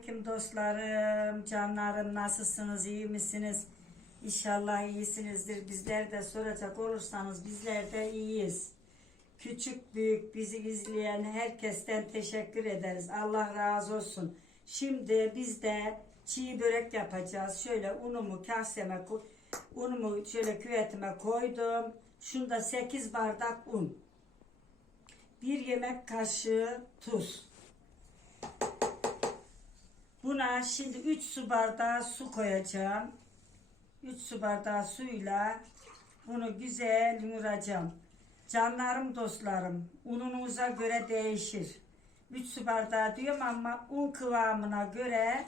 Selamünaleyküm dostlarım, canlarım nasılsınız, iyi misiniz? İnşallah iyisinizdir. Bizler de soracak olursanız bizler de iyiyiz. Küçük büyük bizi izleyen herkesten teşekkür ederiz. Allah razı olsun. Şimdi biz de çiğ börek yapacağız. Şöyle unumu kaseme unumu şöyle küvetime koydum. Şunda 8 bardak un. Bir yemek kaşığı tuz. Buna şimdi 3 su bardağı su koyacağım. 3 su bardağı suyla bunu güzel yoğuracağım. Canlarım dostlarım ununuza göre değişir. 3 su bardağı diyorum ama un kıvamına göre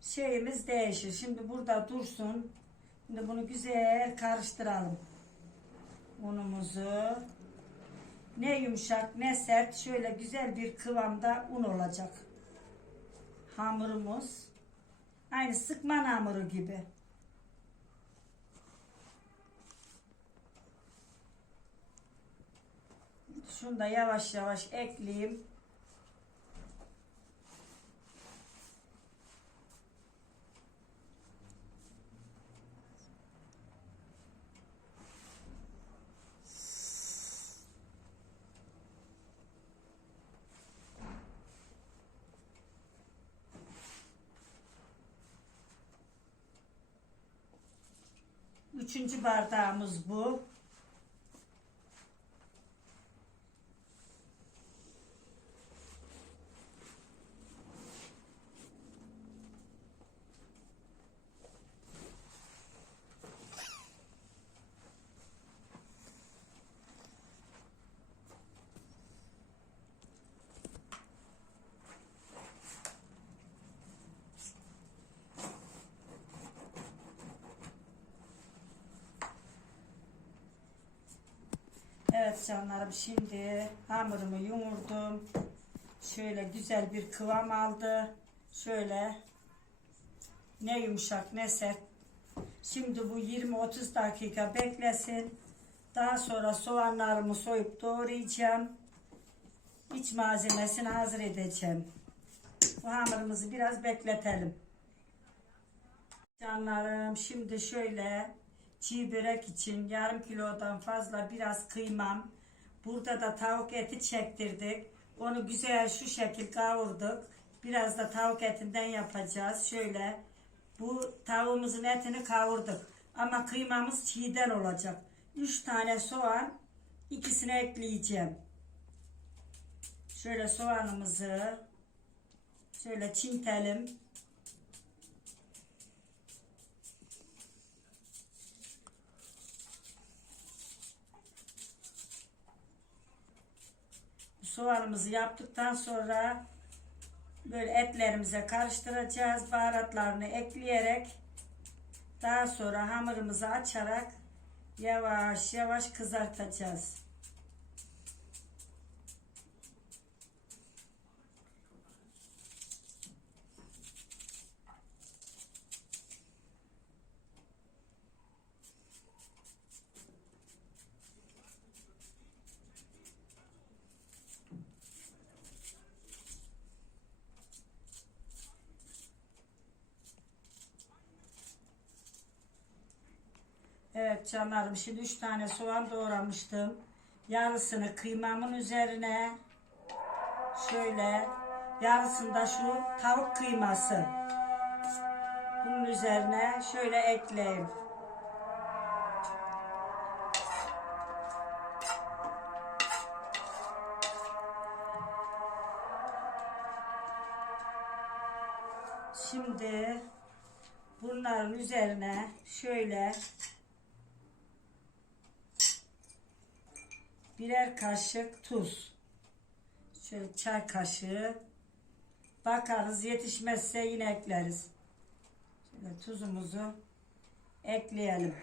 şeyimiz değişir. Şimdi burada dursun. Şimdi bunu güzel karıştıralım. Unumuzu. Ne yumuşak ne sert şöyle güzel bir kıvamda un olacak hamurumuz aynı sıkma hamuru gibi. Şunu da yavaş yavaş ekleyeyim. Üçüncü bardağımız bu. Evet canlarım şimdi hamurumu yoğurdum. Şöyle güzel bir kıvam aldı. Şöyle ne yumuşak ne sert. Şimdi bu 20-30 dakika beklesin. Daha sonra soğanlarımı soyup doğrayacağım. İç malzemesini hazır edeceğim. Bu hamurumuzu biraz bekletelim. Canlarım şimdi şöyle çiğ börek için yarım kilodan fazla biraz kıymam. Burada da tavuk eti çektirdik. Onu güzel şu şekil kavurduk. Biraz da tavuk etinden yapacağız. Şöyle bu tavuğumuzun etini kavurduk. Ama kıymamız çiğden olacak. 3 tane soğan ikisini ekleyeceğim. Şöyle soğanımızı şöyle çintelim. Soğanımızı yaptıktan sonra böyle etlerimize karıştıracağız. Baharatlarını ekleyerek daha sonra hamurumuzu açarak yavaş yavaş kızartacağız. Evet canlarım şimdi 3 tane soğan doğramıştım. Yarısını kıymamın üzerine şöyle yarısında şu tavuk kıyması bunun üzerine şöyle ekleyeyim. Şimdi bunların üzerine şöyle birer kaşık tuz. Şöyle çay kaşığı. Bakarız yetişmezse yine ekleriz. Şöyle tuzumuzu ekleyelim.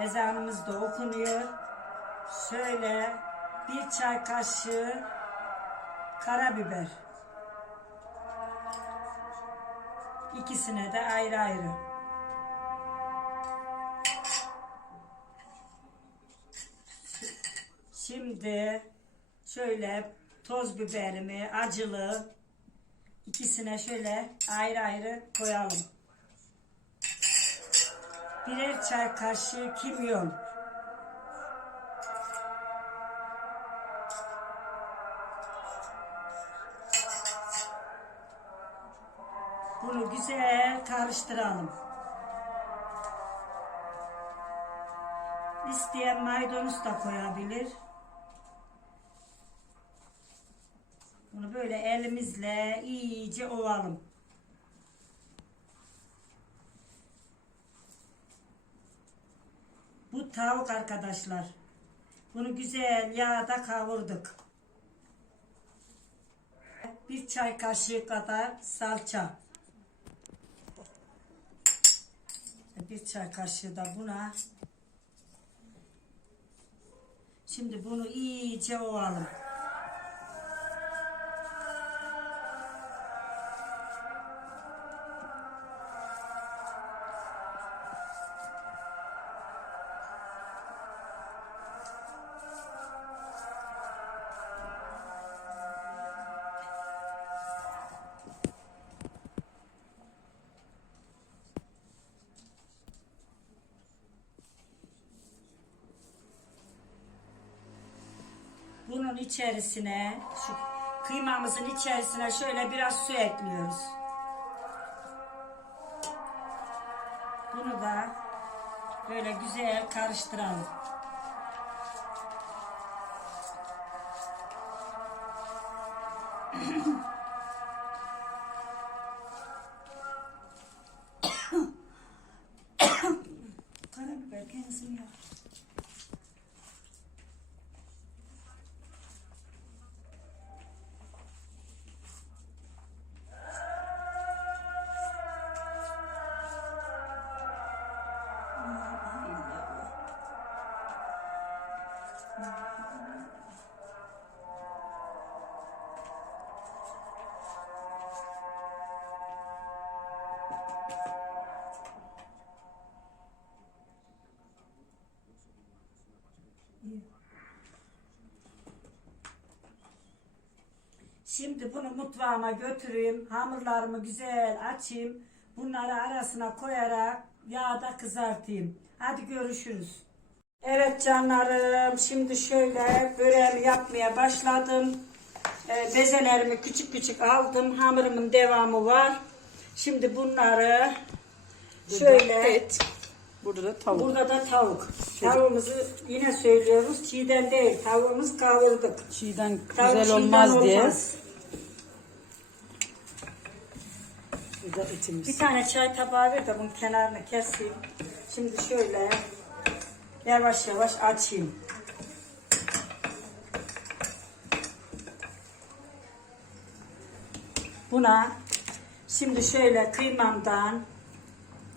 Ezanımız da okunuyor. Şöyle bir çay kaşığı karabiber. İkisine de ayrı ayrı. Şimdi şöyle toz biberimi, acılı ikisine şöyle ayrı ayrı koyalım. Birer çay kaşığı kimyon. Bunu güzel karıştıralım. İsteyen maydanoz da koyabilir. Bunu böyle elimizle iyice ovalım. Bu tavuk arkadaşlar. Bunu güzel yağda kavurduk. Bir çay kaşığı kadar salça. Bir çay kaşığı da buna. Şimdi bunu iyice ovalım. Bunun içerisine şu kıymamızın içerisine şöyle biraz su ekliyoruz. Bunu da böyle güzel karıştıralım. Şimdi bunu mutfağıma götüreyim. Hamurlarımı güzel açayım. Bunları arasına koyarak yağda kızartayım. Hadi görüşürüz. Evet canlarım. Şimdi şöyle böreğimi yapmaya başladım. Ee, bezelerimi küçük küçük aldım. Hamurumun devamı var. Şimdi bunları şöyle et. Burada da tavuk. Burada da tavuk. Tavuğumuzu yine söylüyoruz. Çiğden değil. Tavuğumuz kavurduk. Çiğden Tavuk güzel çiğden olmaz diye. olmaz. Burada etimiz. Bir tane çay tabağı ver de bunun kenarını keseyim. Şimdi şöyle yavaş yavaş açayım. Buna şimdi şöyle kıymamdan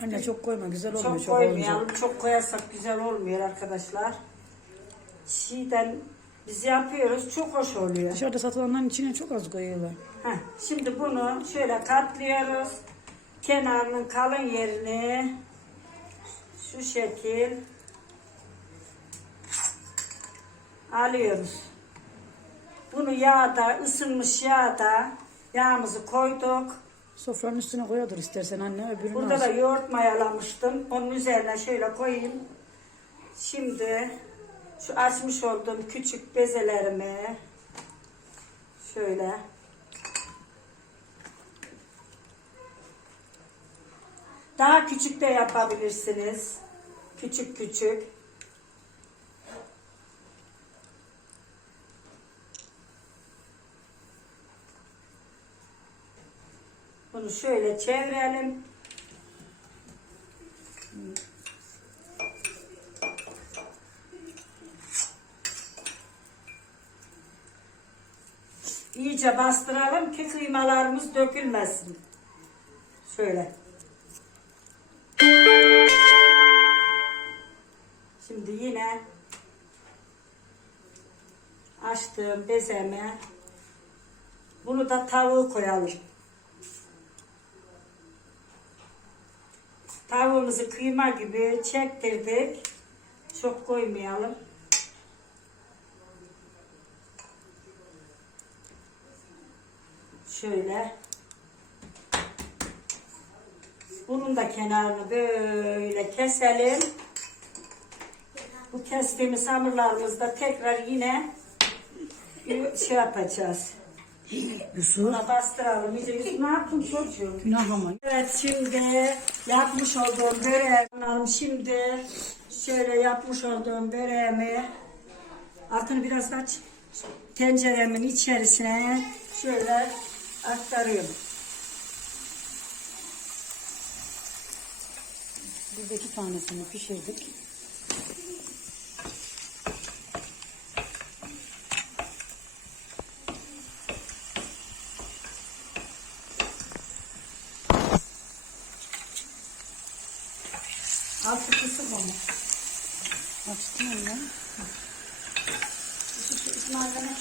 Anne çok koyma güzel olmuyor çok çok, koymayalım. olunca. Çok koyarsak güzel olmuyor arkadaşlar. Çiğden biz yapıyoruz. Çok hoş oluyor. Dışarıda satılanların içine çok az koyuyorlar. Heh, şimdi bunu şöyle katlıyoruz. Kenarının kalın yerini şu şekil alıyoruz. Bunu yağda, ısınmış yağda yağımızı koyduk. Sofranın üstüne koyadır istersen anne öbürünü Burada da yoğurt mayalamıştım. Onun üzerine şöyle koyayım. Şimdi şu açmış olduğum küçük bezelerimi şöyle daha küçük de yapabilirsiniz. Küçük küçük. Bunu şöyle çevirelim. İyice bastıralım ki kıymalarımız dökülmesin. Şöyle. Şimdi yine açtığım bezeme bunu da tavuğu koyalım. Tavuğumuzu kıyma gibi çektirdik. Çok koymayalım. Şöyle. Bunun da kenarını böyle keselim. Bu kestiğimiz hamurlarımızda tekrar yine şey yapacağız. Yusuf. Buna bastıralım. İyice Yusuf ne yaptın çocuğum? Günah ama. Evet şimdi yapmış olduğum böreği alalım. Şimdi şöyle yapmış olduğum böreğimi altını biraz aç. Tenceremin içerisine şöyle aktarıyorum. Biz iki tanesini pişirdik. मारना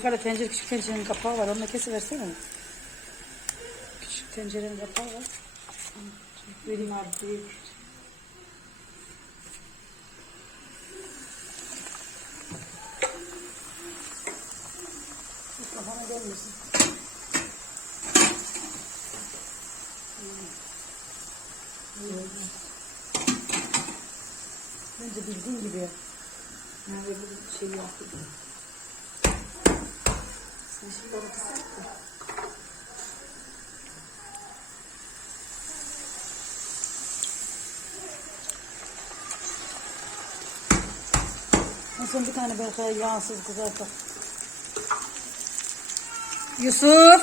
yukarıda tencere, küçük tencerenin kapağı var. Onu da kesiversene. Küçük tencerenin kapağı var. Benim artık büyük. Kafana gelmesin. Bence bildiğin gibi. Nerede bir şey yaptım. En son bir tane kadar yağsız kızartıp. Yusuf.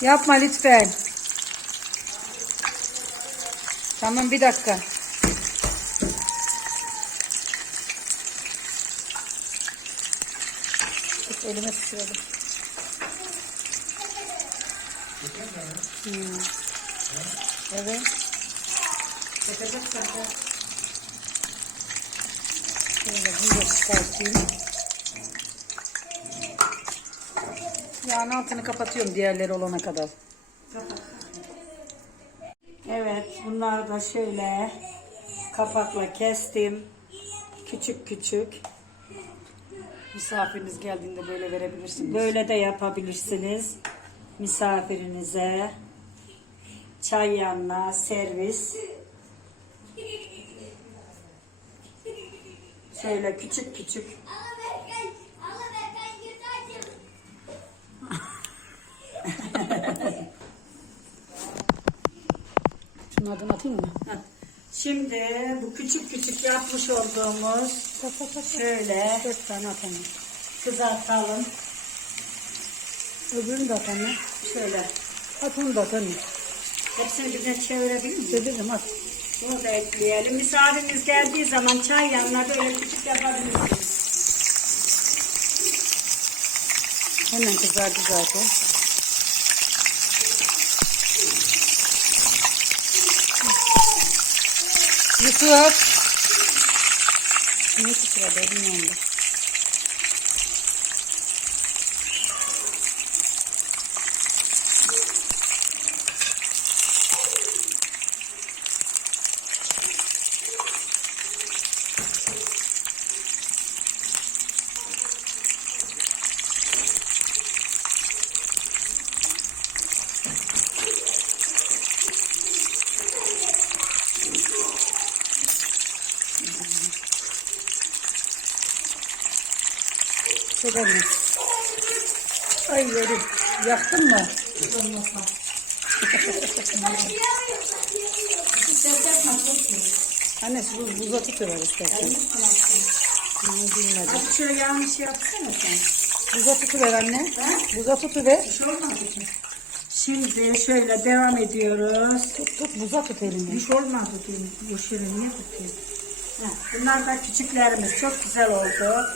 Yapma lütfen. Tamam bir dakika. Elime sıçradı. Hmm. Evet. Şöyle bunu da çıkartayım. Yağın altını kapatıyorum diğerleri olana kadar. Evet, bunları da şöyle kapakla kestim. Küçük küçük. Misafiriniz geldiğinde böyle verebilirsiniz. Böyle de yapabilirsiniz. Misafirinize. Çay yanına servis. Şöyle küçük küçük. Şunun adını atayım mı? Heh. Şimdi bu küçük küçük yapmış olduğumuz şöyle Dört tane kızartalım. Öbürünü de at anne. Şöyle. At onu da at anne. Hepsini birden çevirebilir miyim? Dedim at. Bunu da ekleyelim. Misafiriniz geldiği zaman çay yanına böyle küçük yapabilirsiniz. Hemen kızardı zaten. Yusuf. Ne sıçradı bilmiyorum anne. Ay yerim. Yaktın mı? Anne buz, buza tutuver istersen. Bunu bilmedim. Hadi şöyle yanlış yapsana sen. Buza tutuver anne. Buza tutuver. Hiç olmadı ki. Şimdi şöyle devam ediyoruz. Tut tut buza tut elini. Hiç olmadı diyorum. Bu şöyle niye tutuyor? Bunlar da küçüklerimiz. Çok güzel oldu.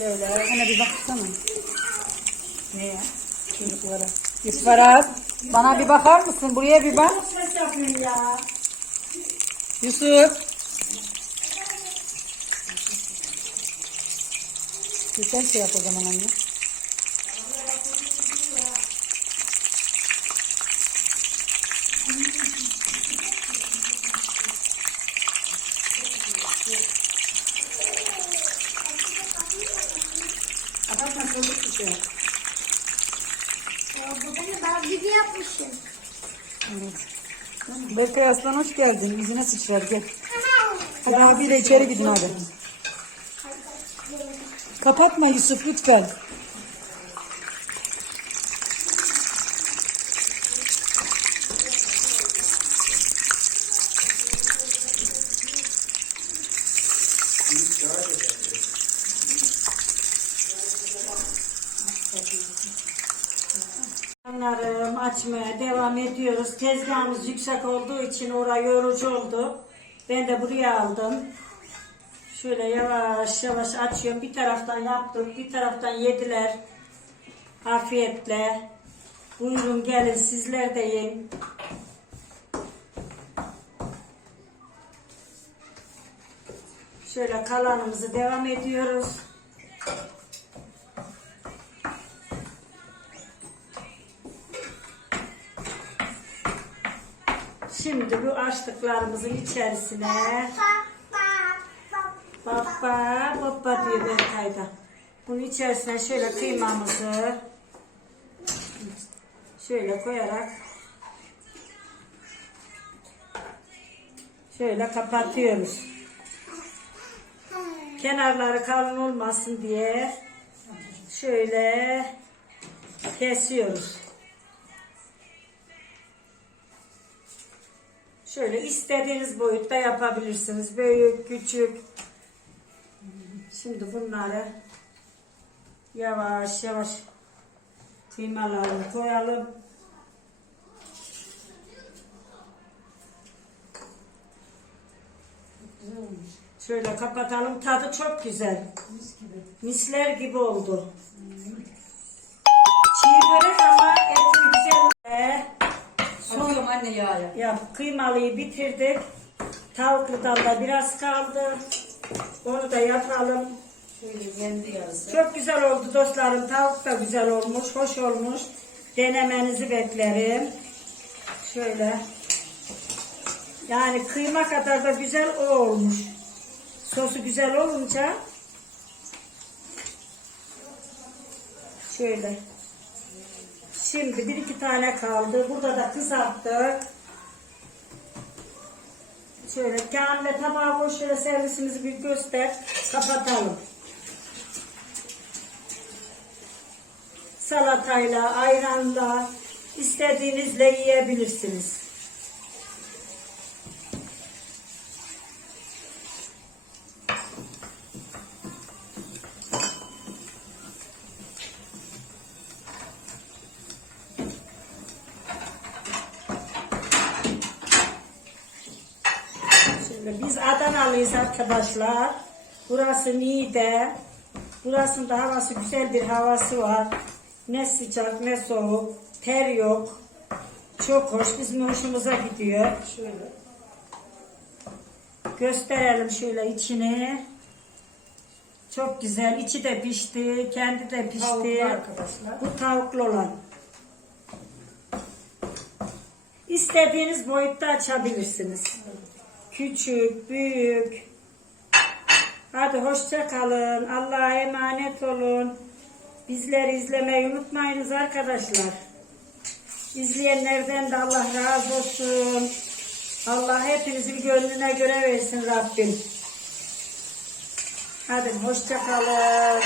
Şöyle. Anne bir baksana. Ne ya? Çocuklara. İsparat. Bana bir bakar mısın? Buraya bir bak. Ses yapıyorsun ya. Yusuf. Sen şey yap o zaman anne. Kapatma çocuk bir şey. Bugün ben video yapmışım. Berkay Aslan hoş geldin. Yüzüne sıçrar gel. Hadi abiyle içeri gidin hadi. Kapatma Yusuf lütfen. Açmaya devam ediyoruz. Tezgahımız yüksek olduğu için oraya yorucu oldu. Ben de buraya aldım. Şöyle yavaş yavaş açıyorum. Bir taraftan yaptık, bir taraftan yediler. Afiyetle. Buyurun gelin sizler de yiyin. Şöyle kalanımızı devam ediyoruz. Şimdi bu açtıklarımızın içerisine baba baba diyor Berkay'da. Bunun içerisine şöyle kıymamızı şöyle koyarak şöyle kapatıyoruz. Kenarları kalın olmasın diye şöyle kesiyoruz. Şöyle istediğiniz boyutta yapabilirsiniz. Büyük, küçük. Şimdi bunları yavaş yavaş kıymalarını koyalım. Şöyle kapatalım. Tadı çok güzel. Misler gibi oldu. Çiğ börek ama eti güzel. Anne yağı. ya kıymalıyı bitirdik. Tavukludan da biraz kaldı. Onu da yapalım. Şöyle kendi yarısı. Çok güzel oldu dostlarım. Tavuk da güzel olmuş, hoş olmuş. Denemenizi beklerim. Şöyle. Yani kıyma kadar da güzel o olmuş. Sosu güzel olunca şöyle. Şimdi bir iki tane kaldı. Burada da kızarttık. Şöyle Kamil'e tabağa koy şöyle servisimizi bir göster. Kapatalım. Salatayla, ayranla istediğinizle yiyebilirsiniz. Şimdi biz Adanalıyız arkadaşlar. Burası Niğde. Burasında havası güzel bir havası var. Ne sıcak ne soğuk. Ter yok. Çok hoş. Bizim hoşumuza gidiyor. Şöyle. Gösterelim şöyle içini. Çok güzel. İçi de pişti. Kendi de pişti. Tavuklu arkadaşlar. Bu tavuklu olan. İstediğiniz boyutta açabilirsiniz. Küçük, büyük. Hadi hoşça kalın. Allah'a emanet olun. Bizleri izlemeyi unutmayınız arkadaşlar. İzleyenlerden de Allah razı olsun. Allah hepinizin gönlüne göre versin Rabbim. Hadi hoşça kalın.